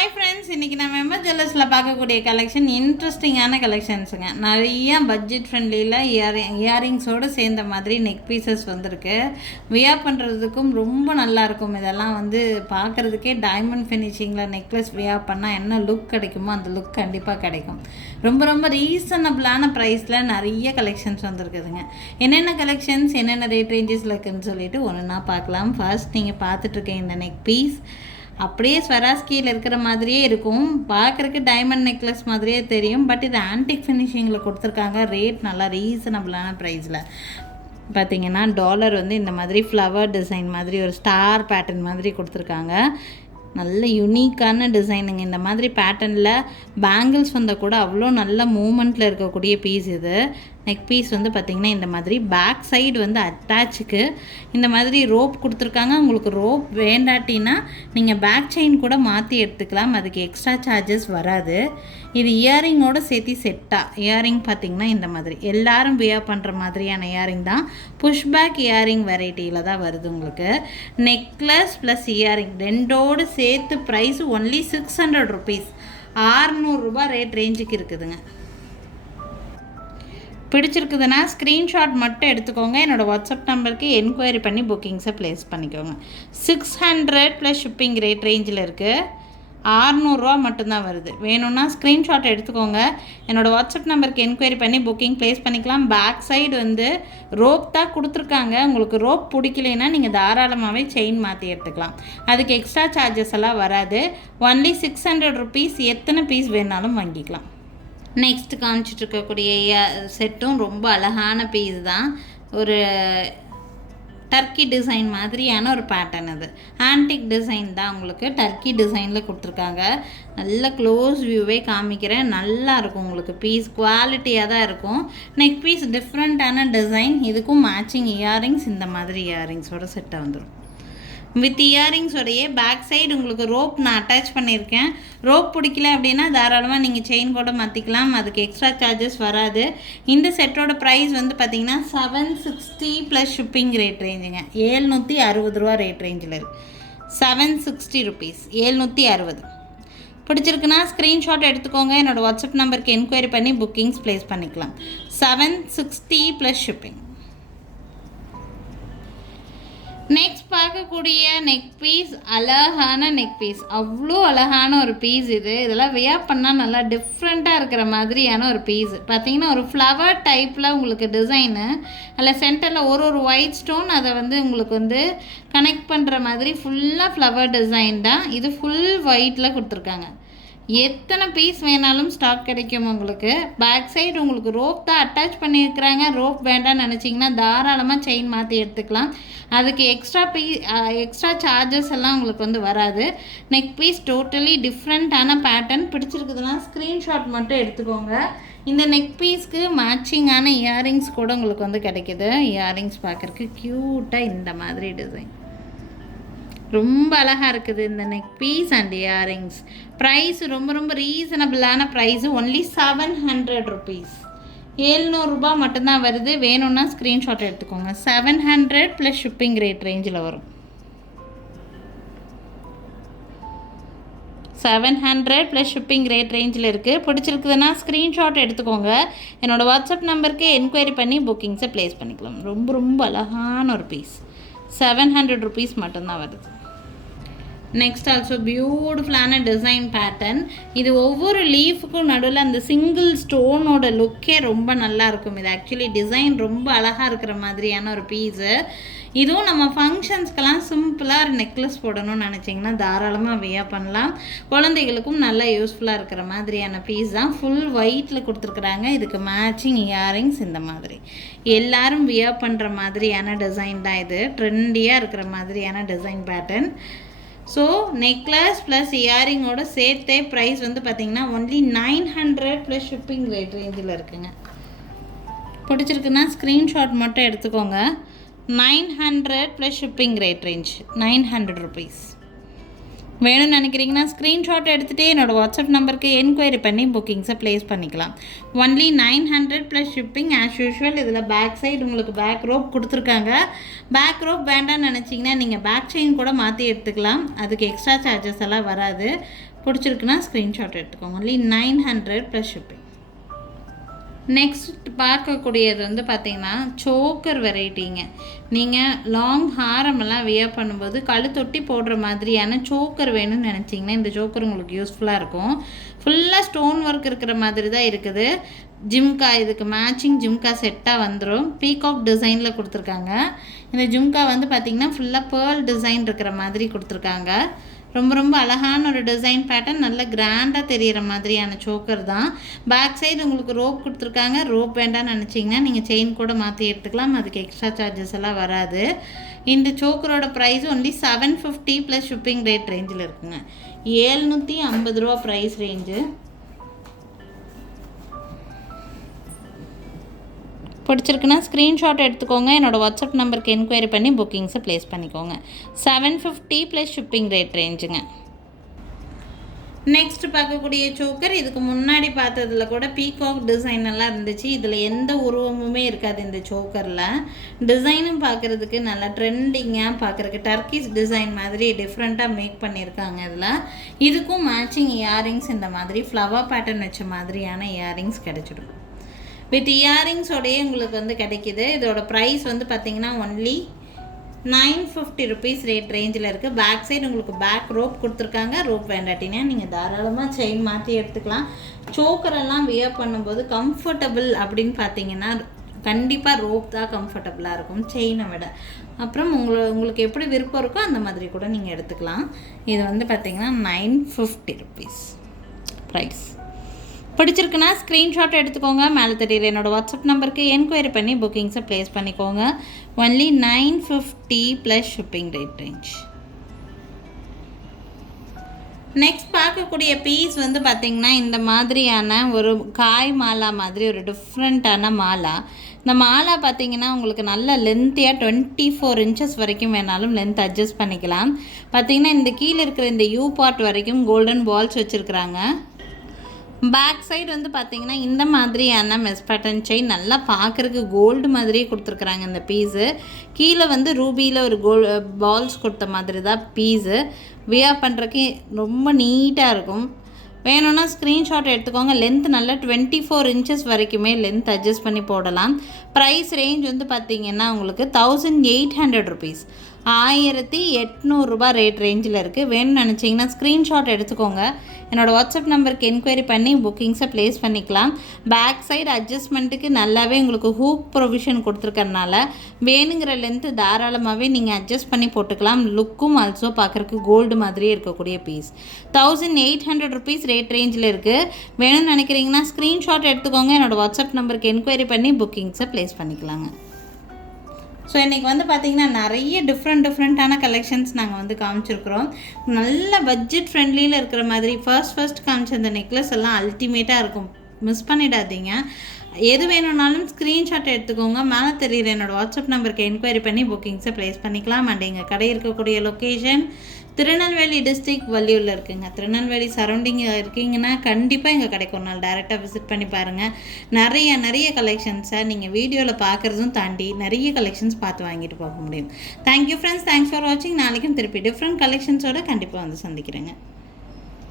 Hi friends, இன்றைக்கி நம்ம MS ஜுவல்லர்ஸில் பார்க்கக்கூடிய கலெக்ஷன் இன்ட்ரெஸ்டிங்கான கலெக்ஷன்ஸுங்க. நிறையா பட்ஜெட் ஃப்ரெண்ட்லியில் இயரிங்ஸோடு சேர்ந்த மாதிரி நெக் பீசஸ் வந்திருக்கு. வியர் பண்ணுறதுக்கும் ரொம்ப நல்லாயிருக்கும். இதெல்லாம் பார்க்குறதுக்கே டைமண்ட் ஃபினிஷிங்கில் நெக்லஸ் வியர் பண்ணால் என்ன லுக் கிடைக்குமோ அந்த லுக் கண்டிப்பாக கிடைக்கும். ரொம்ப ரொம்ப ரீசனபிளான ப்ரைஸில் நிறைய கலெக்ஷன்ஸ் வந்திருக்குதுங்க. என்னென்ன கலெக்ஷன்ஸ், என்னென்ன ரேட் ரேஞ்சஸில் இருக்குதுன்னு சொல்லிட்டு ஒன்றுனா பார்க்கலாம். ஃபர்ஸ்ட் நீங்கள் பார்த்துட்ருக்கேன் இந்த நெக் பீஸ் அப்படியே ஸ்வராஸ்கியில் இருக்கிற மாதிரியே இருக்கும். பார்க்குறக்கு டைமண்ட் நெக்லஸ் மாதிரியே தெரியும். பட் இது ஆன்டிக் ஃபினிஷிங்கில் கொடுத்துருக்காங்க. ரேட் நல்லா ரீசனபிளான ப்ரைஸில். பார்த்திங்கன்னா டாலர் இந்த மாதிரி ஃப்ளவர் டிசைன் மாதிரி ஒரு ஸ்டார் பேட்டர்ன் மாதிரி கொடுத்துருக்காங்க. நல்ல யூனிக்கான டிசைனுங்க. இந்த மாதிரி பேட்டர்னில் பேங்கிள்ஸ் வந்தால் கூட அவ்வளோ நல்ல மூமெண்ட்டில் இருக்கக்கூடிய பீஸ் இது. நெக் பீஸ் பார்த்திங்கன்னா இந்த மாதிரி பேக் சைடு அட்டாச்சுக்கு இந்த மாதிரி ரோப் கொடுத்துருக்காங்க. உங்களுக்கு ரோப் வேண்டாட்டினா நீங்கள் பேக் செயின் கூட மாற்றி எடுத்துக்கலாம். அதுக்கு எக்ஸ்ட்ரா சார்ஜஸ் வராது. இது இயரிங்கோடு சேர்த்து செட்டாக இயரிங் பார்த்திங்கன்னா இந்த மாதிரி எல்லோரும் வியர் பண்ணுற மாதிரியான இயரிங் தான். புஷ்பேக் இயரிங் வெரைட்டியில் தான் வருது. உங்களுக்கு நெக்லஸ் ப்ளஸ் இயரிங் ரெண்டோடு சேர்த்து ப்ரைஸ் ஒன்லி 600 ருபீஸ், 600 ரூபா ரேட் ரேஞ்சுக்கு இருக்குதுங்க. பிடிச்சிருக்குதுன்னா ஸ்க்ரீன்ஷாட் மட்டும் எடுத்துக்கோங்க. என்னோடய வாட்ஸ்அப் நம்பருக்கு என்கொயரி பண்ணி புக்கிங்ஸை ப்ளேஸ் பண்ணிக்கோங்க. 600 ப்ளஸ் ஷிப்பிங் ரேட் ரேஞ்சில் இருக்குது. 600 ரூபா மட்டும்தான் வருது. வேணும்னா ஸ்க்ரீன்ஷாட் எடுத்துக்கோங்க. என்னோடய வாட்ஸ்அப் நம்பருக்கு என்கொயரி பண்ணி புக்கிங் ப்ளேஸ் பண்ணிக்கலாம். பேக் சைடு ரோப் தான் கொடுத்துருக்காங்க. உங்களுக்கு ரோப் பிடிக்கலைன்னா நீங்கள் தாராளமாகவே செயின் மாற்றி எடுத்துக்கலாம். அதுக்கு எக்ஸ்ட்ரா சார்ஜஸ் எல்லாம் வராது. Only 600 rupees. எத்தனை பீஸ் வேணாலும் வாங்கிக்கலாம். நெக்ஸ்ட் காமிச்சிட்டு இருக்கக்கூடிய செட்டும் ரொம்ப அழகான பீஸ் தான். ஒரு டர்க்கி டிசைன் மாதிரியான ஒரு பேட்டர்ன். அது ஆன்டிக் டிசைன் தான். உங்களுக்கு டர்க்கி டிசைனில் கொடுத்துருக்காங்க. நல்ல க்ளோஸ் வியூவே காமிக்கிறேன். நல்லா இருக்கும். உங்களுக்கு பீஸ் குவாலிட்டியாக தான் இருக்கும். நெக் பீஸ் டிஃப்ரெண்ட்டான டிசைன். இதுக்கும் மேட்சிங் இயரிங்ஸ் இந்த மாதிரி இயரிங்ஸோட செட்டை வந்துடும். வித் இயரிங்ஸோடையே பேக் சைடு உங்களுக்கு ரோப் நான் அட்டாச் பண்ணியிருக்கேன். ரோப் பிடிக்கல அப்படின்னா தாராளமாக நீங்கள் செயின் கூட மாற்றிக்கலாம். அதுக்கு எக்ஸ்ட்ரா சார்ஜஸ் வராது. இந்த செட்டோட ப்ரைஸ் பார்த்திங்கன்னா 760 ப்ளஸ் ஷிப்பிங் ரேட் ரேஞ்சுங்க. 760 ரூபா ரேட் ரேஞ்சில் இருக்குது. 760 ருபீஸ், 760. பிடிச்சிருக்குன்னா ஸ்க்ரீன்ஷாட் எடுத்துக்கோங்க. என்னோடய வாட்ஸ்அப் நம்பருக்கு என்கொயரி பண்ணி புக்கிங்ஸ் ப்ளேஸ் பண்ணிக்கலாம். 760 ப்ளஸ் ஷிப்பிங். நெக்ஸ்ட் பார்க்கக்கூடிய நெக் பீஸ் அழகான நெக் பீஸ். அவ்வளோ அழகான ஒரு பீஸ் இது. இதெல்லாம் வியர் பண்ணால் நல்லா டிஃப்ரெண்ட்டாக இருக்கிற மாதிரியான ஒரு பீஸ். பார்த்தீங்கன்னா ஒரு ஃப்ளவர் டைப்பில் உங்களுக்கு டிசைனு. அதில் சென்டரில் ஒரு ஒயிட் ஸ்டோன் அதை உங்களுக்கு கனெக்ட் பண்ணுற மாதிரி ஃபுல்லாக ஃப்ளவர் டிசைன் தான். இது ஃபுல் ஒயிட்டில் கொடுத்துருக்காங்க. எத்தனை பீஸ் வேணாலும் ஸ்டாக் கிடைக்கும் உங்களுக்கு. பேக் சைடு உங்களுக்கு ரோப் தான் அட்டாச் பண்ணியிருக்கிறாங்க. ரோப் வேண்டாம்னு நினச்சிங்கன்னா தாராளமாக செயின் மாற்றி எடுத்துக்கலாம். அதுக்கு எக்ஸ்ட்ரா சார்ஜஸ் எல்லாம் உங்களுக்கு வராது. நெக் பீஸ் டோட்டலி டிஃப்ரெண்ட்டான பேட்டர்ன். பிடிச்சிருக்குதுன்னா ஸ்க்ரீன்ஷாட் மட்டும் எடுத்துக்கோங்க. இந்த நெக் பீஸ்க்கு மேட்சிங்கான இயரிங்ஸ் கூட உங்களுக்கு கிடைக்கிது. இயரிங்ஸ் பார்க்குறக்கு க்யூட்டாக இந்த மாதிரி டிசைன் ரொம்ப அழகாக இருக்குது. இந்த neck piece and earrings price ரொம்ப ரொம்ப ரீசனபிளான ப்ரைஸு. ஒன்லி 700 ருபீஸ், 700 ரூபா மட்டும்தான் வருது. வேணும்னா ஸ்க்ரீன்ஷாட் எடுத்துக்கோங்க. 700 ப்ளஸ் ஷிப்பிங் ரேட் ரேஞ்சில் வரும். 700 ப்ளஸ் ஷிப்பிங் ரேட் ரேஞ்சில் இருக்குது. பிடிச்சிருக்குதுன்னா ஸ்க்ரீன்ஷாட் எடுத்துக்கோங்க. என்னோடய வாட்ஸ்அப் நம்பருக்கு என்கொயரி பண்ணி புக்கிங்ஸை ப்ளேஸ் பண்ணிக்கலாம். ரொம்ப ரொம்ப அழகான ஒரு பீஸ். 700 ருபீஸ் மட்டும்தான் வருது. நெக்ஸ்ட் ஆல்சோ பியூட்டிஃபுல்லான டிசைன் பேட்டர்ன். இது ஒவ்வொரு லீஃபுக்கும் நடுவில் அந்த சிங்கிள் ஸ்டோனோட லுக்கே ரொம்ப நல்லாயிருக்கும். இது ஆக்சுவலி டிசைன் ரொம்ப அழகாக இருக்கிற மாதிரியான ஒரு பீஸு. இதுவும் நம்ம ஃபங்க்ஷன்ஸ்க்கெல்லாம் சிம்பிளாக ஒரு நெக்லஸ் போடணும்னு நினச்சிங்கன்னா தாராளமாக வியர் பண்ணலாம். குழந்தைகளுக்கும் நல்லா யூஸ்ஃபுல்லாக இருக்கிற மாதிரியான பீஸ் தான். ஃபுல் ஒயிட்டில் கொடுத்துருக்குறாங்க. இதுக்கு மேட்சிங் இயரிங்ஸ் இந்த மாதிரி எல்லோரும் வியர் பண்ணுற மாதிரியான டிசைன் தான். இது ட்ரெண்டியாக இருக்கிற மாதிரியான design pattern. So necklace plus இயரிங்கோட சேர்த்தே ப்ரைஸ் பார்த்திங்கன்னா ஒன்லி 900 ப்ளஸ் ஷிப்பிங் ரேட் ரேஞ்சில் இருக்குங்க. பிடிச்சிருக்குன்னா ஸ்க்ரீன்ஷாட் மட்டும் எடுத்துக்கோங்க. 900 plus shipping rate range, 900 rupees. வேணும்னு நினைக்கிறீங்கன்னா ஸ்க்ரீன்ஷாட் எடுத்துகிட்டே என்னோடய வாட்ஸ்அப் நம்பருக்கு என்கொயரி பண்ணி புக்கிங்ஸை ப்ளேஸ் பண்ணிக்கலாம். Only 900 plus shipping. As usual இதில் பேக் சைடு உங்களுக்கு பேக் ரோப் கொடுத்துருக்காங்க. பேக் ரோப் வேண்டாம்னு நினச்சிங்கன்னா நீங்கள் பேக் செயின் கூட மாற்றி எடுத்துக்கலாம். அதுக்கு எக்ஸ்ட்ரா சார்ஜஸ் எல்லாம் வராது. பிடிச்சிருக்குன்னா ஸ்க்ரீன்ஷாட் எடுத்துக்கோங்க. Only 900 plus shipping. நெக்ஸ்ட் பார்க்கக்கூடியது வந்து பார்த்திங்கன்னா சோக்கர் வெரைட்டிங்க. நீங்கள் லாங் ஹாரமெல்லாம் வியர் பண்ணும்போது கழுத்தொட்டி போடுற மாதிரியான சோக்கர் வேணும்னு நினச்சிங்கன்னா இந்த சோக்கர் உங்களுக்கு யூஸ்ஃபுல்லாக இருக்கும். ஃபுல்லாக ஸ்டோன் ஒர்க் இருக்கிற மாதிரி தான் இருக்குது. ஜிம்கா, இதுக்கு மேட்சிங் ஜிம்கா செட்டாக வந்துடும். பீகாக் டிசைனில் கொடுத்துருக்காங்க. இந்த ஜிம்கா வந்து பார்த்திங்கன்னா ஃபுல்லாக பேர்ல் டிசைன் இருக்கிற மாதிரி கொடுத்துருக்காங்க. ரொம்ப ரொம்ப அழகான ஒரு டிசைன் பேட்டர்ன், நல்ல கிராண்டாக தெரிகிற மாதிரியான சோக்கர் தான். பேக் சைடு உங்களுக்கு ரோப் கொடுத்துருக்காங்க. ரோப் வேண்டாம்னு நினச்சிங்கன்னா நீங்கள் செயின் கூட மாற்றி எடுத்துக்கலாம். அதுக்கு எக்ஸ்ட்ரா சார்ஜஸ் எல்லாம் வராது. இந்த சோக்கரோட price only 750 plus shipping rate ரேஞ்சில் இருக்குங்க. 750 ரூபா ப்ரைஸ் ரேஞ்சு. பிடிச்சிருக்குன்னா ஸ்க்ரீன்ஷாட் எடுத்துக்கோங்க. என்னோடய வாட்ஸ்அப் நம்பருக்கு என்கொயரி பண்ணி புக்கிங்ஸை ப்ளேஸ் பண்ணிக்கோங்க. 750 ப்ளஸ் ஷிப்பிங் ரேட் ரேஞ்சுங்க. நெக்ஸ்ட் பார்க்கக்கூடிய சோக்கர், இதுக்கு முன்னாடி பார்த்ததில் கூட பீகாக் டிசைன் எல்லாம் இருந்துச்சு. இதில் எந்த உருவமுமே இருக்காது இந்த சோக்கரில். டிசைனும் பார்க்குறதுக்கு நல்லா ட்ரெண்டிங்காக பார்க்குறதுக்கு டர்க்கிஷ் டிசைன் மாதிரி டிஃப்ரெண்ட்டாக மேக் பண்ணியிருக்காங்க. இதில் இதுக்கும் மேட்சிங் இயரிங்ஸ் இந்த மாதிரி ஃப்ளவர் பேட்டர்ன் வச்ச மாதிரியான இயரிங்ஸ் கிடச்சிடும். வித் இயரிங்ஸோடையே உங்களுக்கு வந்து கிடைக்கிது. இதோட ப்ரைஸ் வந்து பார்த்திங்கன்னா ஒன்லி 950 ருபீஸ் ரேட் ரேஞ்சில் இருக்குது. பேக் சைடு உங்களுக்கு பேக் ரோப் கொடுத்துருக்காங்க. ரோப் வேண்டாட்டினா நீங்கள் தாராளமாக செயின் மாற்றி எடுத்துக்கலாம். சோக்கரெல்லாம் வியர் பண்ணும்போது கம்ஃபர்டபுள் அப்படின்னு பார்த்தீங்கன்னா கண்டிப்பாக ரோப் தான் கம்ஃபர்டபுளாக இருக்கும் செயினை விட. அப்புறம் உங்களுக்கு எப்படி விருப்பம் இருக்கோ அந்த மாதிரி கூட நீங்கள் எடுத்துக்கலாம். இது வந்து பார்த்திங்கன்னா 950 ருபீஸ் ப்ரைஸ். பிடிச்சிருக்குன்னா ஸ்க்ரீன்ஷாட் எடுத்துக்கோங்க. மேலே தெரியுற என்னோடய வாட்ஸ்அப் நம்பருக்கு என்கொயரி பண்ணி புக்கிங்ஸை ப்ளேஸ் பண்ணிக்கோங்க. Only 950 plus shipping rate range. Next பார்க்கக்கூடிய பீஸ் வந்து பார்த்திங்கன்னா இந்த மாதிரியான ஒரு காய் மாலா மாதிரி ஒரு டிஃப்ரெண்ட்டான மாலா. இந்த மாலா பார்த்திங்கன்னா உங்களுக்கு நல்ல லென்த்தியாக 24 இன்ச்சஸ் வரைக்கும் வேணாலும் லென்த் அட்ஜஸ்ட் பண்ணிக்கலாம். பார்த்திங்கன்னா இந்த கீழே இருக்கிற இந்த யூ பார்ட் வரைக்கும் கோல்டன் பால்ஸ் வச்சுருக்குறாங்க. பேக் சைடு வந்து பார்த்திங்கன்னா இந்த மாதிரியான மெஸ் பேட்டர்ன் செயின் நல்லா பார்க்குறதுக்கு கோல்டு மாதிரியே கொடுத்துருக்குறாங்க. இந்த பீஸு கீழே வந்து ரூபியில் ஒரு பால்ஸ் கொடுத்த மாதிரி தான் பீஸு. வியர் பண்ணுறதுக்கு ரொம்ப நீட்டாக இருக்கும். வேணும்னா ஸ்க்ரீன்ஷாட் எடுத்துக்கோங்க. லென்த் நல்லா 24 இன்ச்சஸ் வரைக்குமே லென்த் அட்ஜஸ்ட் பண்ணி போடலாம். ப்ரைஸ் ரேஞ்ச் வந்து பார்த்திங்கன்னா உங்களுக்கு 1800 ருபீஸ், 1800 ரூபா ரேட் ரேஞ்சில் இருக்குது. வேணும்னு நினச்சிங்கன்னா ஸ்க்ரீன்ஷாட் எடுத்துக்கோங்க. என்னோடய வாட்ஸ்அப் நம்பருக்கு என்கொயரி பண்ணி புக்கிங்ஸை ப்ளேஸ் பண்ணிக்கலாம். பேக் சைடு அட்ஜஸ்ட்மெண்ட்டுக்கு நல்லாவே உங்களுக்கு ஹூக் ப்ரொவிஷன் கொடுத்துருக்கறனால வேணுங்கிற லென்த்து தாராளமாகவே நீங்கள் அட்ஜஸ்ட் பண்ணி போட்டுக்கலாம். லுக்கும் ஆல்சோ பார்க்குறக்கு கோல்டு மாதிரியே இருக்கக்கூடிய பீஸ். 1800 ருபீஸ் ரேட் ரேஞ்சில் இருக்குது. வேணும்னு நினைக்கிறீங்கன்னா ஸ்க்ரீன்ஷாட் எடுத்துக்கோங்க. என்னோடய வாட்ஸ்அப் நம்பருக்கு என்கொயரி பண்ணி புக்கிங்ஸை ப்ளேஸ் பண்ணிக்கலாங்க. ஸோ இன்றைக்கி வந்து பார்த்திங்கன்னா நிறைய டிஃப்ரெண்ட்டான கலெக்ஷன்ஸ் நாங்கள் வந்து காமிச்சிருக்கிறோம். நல்ல பட்ஜெட் ஃப்ரெண்ட்லியில் இருக்கிற மாதிரி ஃபர்ஸ்ட் காமிச்ச அந்த நெக்லஸ் எல்லாம் அல்டிமேட்டாக இருக்கும். மிஸ் பண்ணிடாதீங்க. எது வேணும்னாலும் ஸ்க்ரீன்ஷாட் எடுத்துக்கோங்க. மேலே தெரியுற என்னோடய வாட்ஸ்அப் நம்பருக்கு என்கொயரி பண்ணி புக்கிங்ஸை ப்ளேஸ் பண்ணிக்கலாம். அண்ட் எங்கள் கடை இருக்கக்கூடிய லொக்கேஷன் திருநெல்வேலி டிஸ்ட்ரிக்ட் வள்ளியூரில் இருக்குங்க. திருநெல்வேலி சரௌண்டிங் இருக்கீங்கன்னா கண்டிப்பாக எங்கள் கடைக்கு ஒரு நாள் டேரெக்டாக விசிட் பண்ணி பாருங்கள். நிறைய கலெக்ஷன்ஸை நீங்கள் வீடியோவில் பார்க்குறதும் தாண்டி நிறைய கலெக்ஷன்ஸ் பார்த்து வாங்கிட்டு போக முடியும். தேங்க்யூ ஃப்ரெண்ட்ஸ், தேங்க்ஸ் ஃபார் வாட்சிங். நாளைக்கும் திருப்பி டிஃப்ரெண்ட் கலெக்ஷன்ஸோடு கண்டிப்பாக வந்து சந்திக்கிறேங்க.